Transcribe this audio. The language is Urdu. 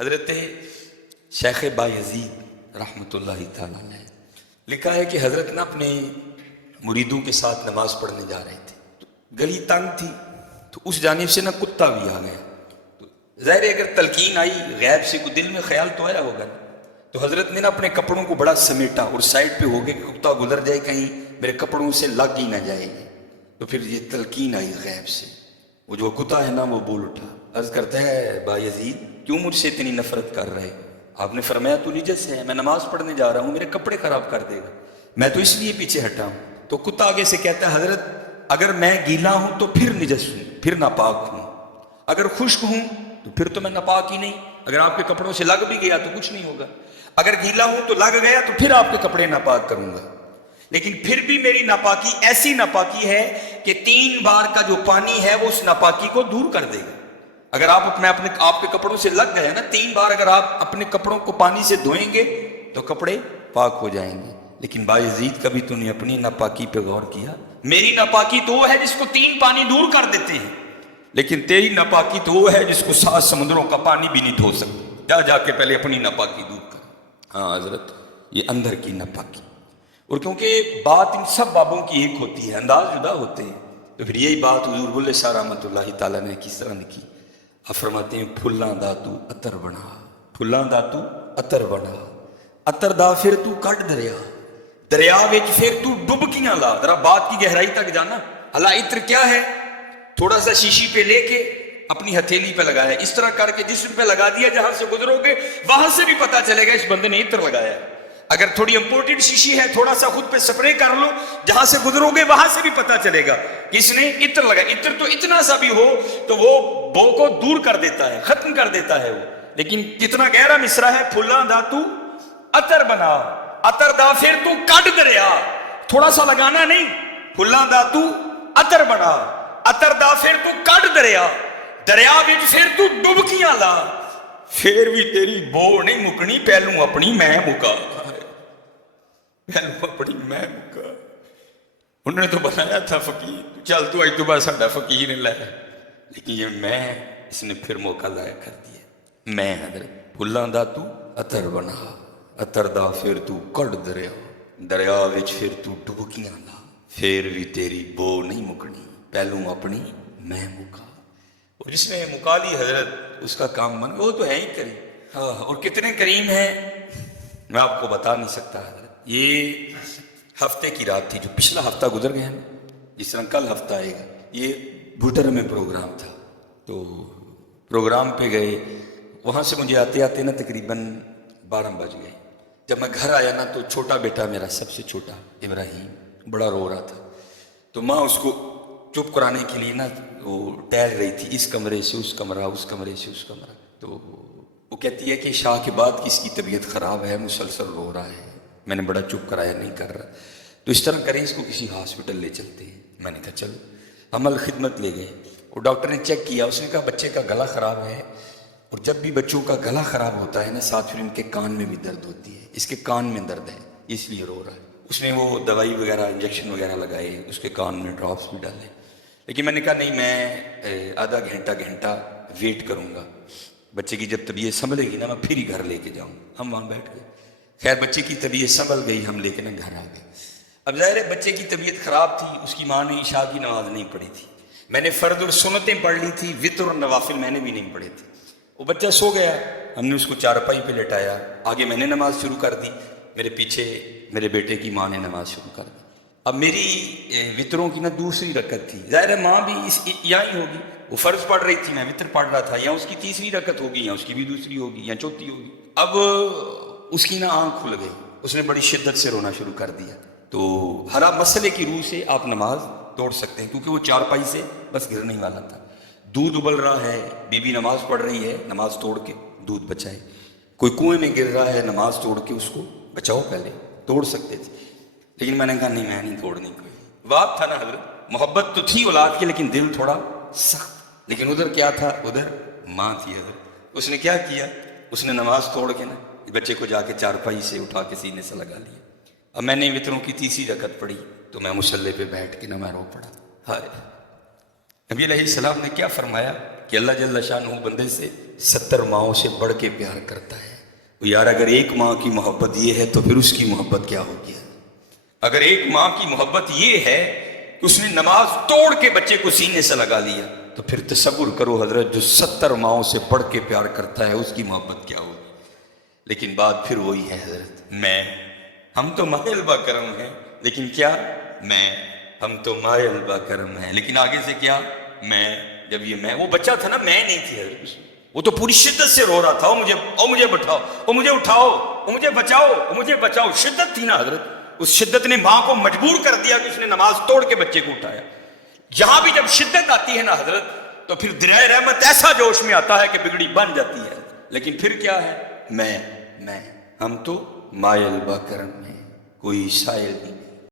حضرت شیخ بایزید رحمۃ اللہ تعالیٰ نے لکھا ہے کہ حضرت نے اپنے مریدوں کے ساتھ نماز پڑھنے جا رہے تھے، تو گلی تنگ تھی، تو اس جانب سے کتا بھی آ گیا۔ تو ظاہر ہے اگر تلقین آئی غیب سے، کوئی دل میں خیال تو آیا ہوگا نا، تو حضرت نے اپنے کپڑوں کو بڑا سمیٹا اور سائڈ پہ ہو گئے کہ کتا گزر جائے کہیں میرے کپڑوں سے لگ ہی نہ جائے گی۔ تو پھر یہ تلقین آئی غیب سے، وہ جو کتا ہے نا وہ بول اٹھا، عرض کرتا ہے بایزید کیوں مجھ سے اتنی نفرت کر رہے؟ آپ نے فرمایا تو نجس ہے، میں نماز پڑھنے جا رہا ہوں، میرے کپڑے خراب کر دے گا، میں تو اس لیے پیچھے ہٹا ہوں۔ تو کتا آگے سے کہتا ہے حضرت اگر میں گیلا ہوں تو پھر نجس ہوں، پھر ناپاک ہوں، اگر خشک ہوں تو پھر تو میں ناپاک ہی نہیں، اگر آپ کے کپڑوں سے لگ بھی گیا تو کچھ نہیں ہوگا، اگر گیلا ہوں تو لگ گیا تو پھر آپ کے کپڑے ناپاک کروں گا، لیکن پھر بھی میری ناپاکی ایسی ناپاکی ہے کہ 3 بار کا جو پانی ہے وہ اس ناپاکی کو دور کر دے گا۔ اگر آپ کے کپڑوں سے لگ گئے نا 3 بار، اگر آپ اپنے کپڑوں کو پانی سے دھوئیں گے تو کپڑے پاک ہو جائیں گے۔ لیکن بایزید کبھی تو نے اپنی ناپاکی پہ غور کیا؟ میری ناپاکی تو وہ ہے جس کو 3 پانی دور کر دیتے ہیں، لیکن تیری ناپاکی تو وہ ہے جس کو 7 سمندروں کا پانی بھی نہیں دھو سکتا۔ جا کے پہلے اپنی ناپاکی دور کر۔ ہاں حضرت، یہ اندر کی ناپاکی، اور کیونکہ بات ان سب بابوں کی ایک ہوتی ہے، انداز جدا ہوتے ہیں، تو پھر یہی بات حضور بلے شاہ رحمۃ اللہ تعالیٰ نے کس طرح کی؟ آپ فرماتے ہیں پھلاں دا تو عطر بنا، پھلاں دا تو عطر بنا، عطر دا پھر تو کٹ دریا، دریا وچ پھر تو ڈبکیاں لا۔ ذرا بات کی گہرائی تک جانا۔ اللہ عطر کیا ہے؟ تھوڑا سا شیشی پہ لے کے اپنی ہتھیلی پہ لگایا، اس طرح کر کے جسم پہ لگا دیا، جہاں سے گزرو گے وہاں سے بھی پتا چلے گا اس بندے نے عطر لگایا۔ اگر تھوڑی امپورٹنٹ شیشی ہے تھوڑا سا خود پہ سپرے کر لو، جہاں سے گزرو گے وہاں سے بھی پتا چلے گا کس نے عطر لگایا۔ عطر تو اتنا سا بھی ہو تو وہ بو کو دور کر دیتا ہے، ختم کر دیتا ہے وہ، لیکن کتنا گہرا مصرع ہے، پھلاں دا تو عطر بنا، عطر دا پھر تو کٹ دریا، تھوڑا سا لگانا نہیں، پھلاں دا تو عطر بنا، عطر دا پھر تو کٹ دریا، دریا وچ پھر تو ڈبکیاں لا، پھر بھی تیری بو نہیں مکنی، پہلو اپنی میں مکا، پہلو اپنی میں مکا۔ انہوں نے تو بنایا تھا فقیر، چل تو اج تو بعد ساڈا فقیر نہیں لایا، لیکن یہ میں اس نے پھر موقع لایا کر دیا۔ میں حضرت پھلاں دا تو عطر بنا، عطر دا پھر تو کٹ دریا، دریا وچ پھر تو ڈبکیاں لا، پھر بھی تیری بو نہیں مکنی، پہلو اپنی میں مکا۔ اور جس نے مکا لی حضرت اس کا کام بن گیا، وہ تو ہے ہی کریم۔ ہاں، اور کتنے کریم ہیں میں آپ کو بتا نہیں سکتا حضرت۔ یہ ہفتے کی رات تھی، جو پچھلا ہفتہ گزر گیا نا، جس طرح کل ہفتہ آئے گا، یہ بھوٹر میں پروگرام تھا، تو پروگرام پہ گئے، وہاں سے مجھے آتے آتے نا تقریباً 12 بج گئے۔ جب میں گھر آیا نا تو چھوٹا بیٹا میرا، سب سے چھوٹا ابراہیم، بڑا رو رہا تھا، تو ماں اس کو چپ کرانے کے لیے نا وہ ٹہل رہی تھی، اس کمرے سے اس کمرہ، اس کمرے سے اس کمرہ، تو وہ کہتی ہے کہ شاہ کے بعد کس کی طبیعت خراب ہے، مسلسل رو رہا ہے، میں نے بڑا چپ کرایا، نہیں کر رہا، تو اس طرح کریں اس کو کسی ہاسپٹل لے چلتے ہیں۔ میں نے کہا چلو، عمل خدمت لے گئے، اور ڈاکٹر نے چیک کیا، اس نے کہا بچے کا گلا خراب ہے، اور جب بھی بچوں کا گلا خراب ہوتا ہے نا ساتھ پھر ان کے کان میں بھی درد ہوتی ہے، اس کے کان میں درد ہے اس لیے رو رہا ہے۔ اس نے وہ دوائی وغیرہ انجیکشن وغیرہ لگائے، اس کے کان میں ڈراپس بھی ڈالے، لیکن میں نے کہا نہیں، میں آدھا گھنٹہ ویٹ کروں گا، بچے کی جب طبیعت سنبھلے گی نا میں پھر ہی گھر لے کے جاؤں۔ ہم وہاں بیٹھ گئے، خیر بچے کی طبیعت سنبھل گئی، ہم لے کے نا گھر آ گئے۔ اب ظاہر ہے بچے کی طبیعت خراب تھی، اس کی ماں نے عشاء کی نماز نہیں پڑھی تھی، میں نے فرض اور سنتیں پڑھ لی تھی، وتر اور نوافل میں نے بھی نہیں پڑھے تھے۔ وہ بچہ سو گیا، ہم نے اس کو چارپائی پہ لٹایا، آگے میں نے نماز شروع کر دی، میرے پیچھے میرے بیٹے کی ماں نے نماز شروع کر دی۔ اب میری وطروں کی نا دوسری رکعت تھی، ظاہر ہے ماں بھی یہاں ہی ہوگی، وہ فرض پڑھ رہی تھی، میں وطر پڑھ رہا تھا، یا اس کی تیسری رکعت ہوگی، یا اس کی بھی دوسری ہوگی، یا چوتھی ہوگی۔ اب اس کی نا آنکھ کھل گئی، اس نے بڑی شدت سے رونا شروع کر دیا۔ تو ہر مسئلے کی روح سے آپ نماز توڑ سکتے ہیں، کیونکہ وہ چارپائی سے بس گرنے والا تھا۔ دودھ ابل رہا ہے، بی بی نماز پڑھ رہی ہے، نماز توڑ کے دودھ بچائے۔ کوئی کنویں میں گر رہا ہے، نماز توڑ کے اس کو بچاؤ، پہلے توڑ سکتے تھے، لیکن میں نے کہا نہیں، میں نہیں توڑنی۔ کوئی بات تھا نا حضرت، محبت تو تھی اولاد کی لیکن دل تھوڑا سخت، لیکن ادھر کیا تھا، ادھر ماں تھی حضرت۔ اس نے کیا کیا، اس نے نماز توڑ کے نا بچے کو جا کے چارپائی سے اٹھا کے سینے سے لگا لیا۔ اب میں نے وطروں کی تیسری رکعت پڑھی تو میں مصلی پہ بیٹھ کے نہ میں رو پڑا۔ ہائے، نبی علیہ السلام نے کیا فرمایا کہ اللہ جل شانہ بندے سے 70 ماؤں سے بڑھ کے پیار کرتا ہے. یار اگر ایک ماں کی محبت یہ ہے تو پھر اس کی محبت کیا ہوگی؟ اگر ایک ماں کی محبت یہ ہے کہ اس نے نماز توڑ کے بچے کو سینے سے لگا لیا تو پھر تصور کرو حضرت جو 70 ماؤں سے بڑھ کے پیار کرتا ہے اس کی محبت کیا ہوگی. لیکن بات پھر وہی ہے حضرت، ہم تو مائل با کرم ہیں لیکن کیا ہم تو مائل با کرم ہیں لیکن آگے سے کیا جب یہ وہ بچہ تھا نا، میں نہیں تھی حضرت، وہ تو پوری شدت سے رو رہا تھا، مجھے بٹھاؤ، مجھے اٹھاؤ، مجھے بچاؤ، مجھے بچاؤ. شدت تھی نا حضرت، اس شدت نے ماں کو مجبور کر دیا کہ اس نے نماز توڑ کے بچے کو اٹھایا. یہاں بھی جب شدت آتی ہے نا حضرت تو پھر دریائے رحمت ایسا جوش میں آتا ہے کہ بگڑی بن جاتی ہے. لیکن پھر کیا ہے، ہم تو مائل با کرم ہیں، کوئی سائل نہیں.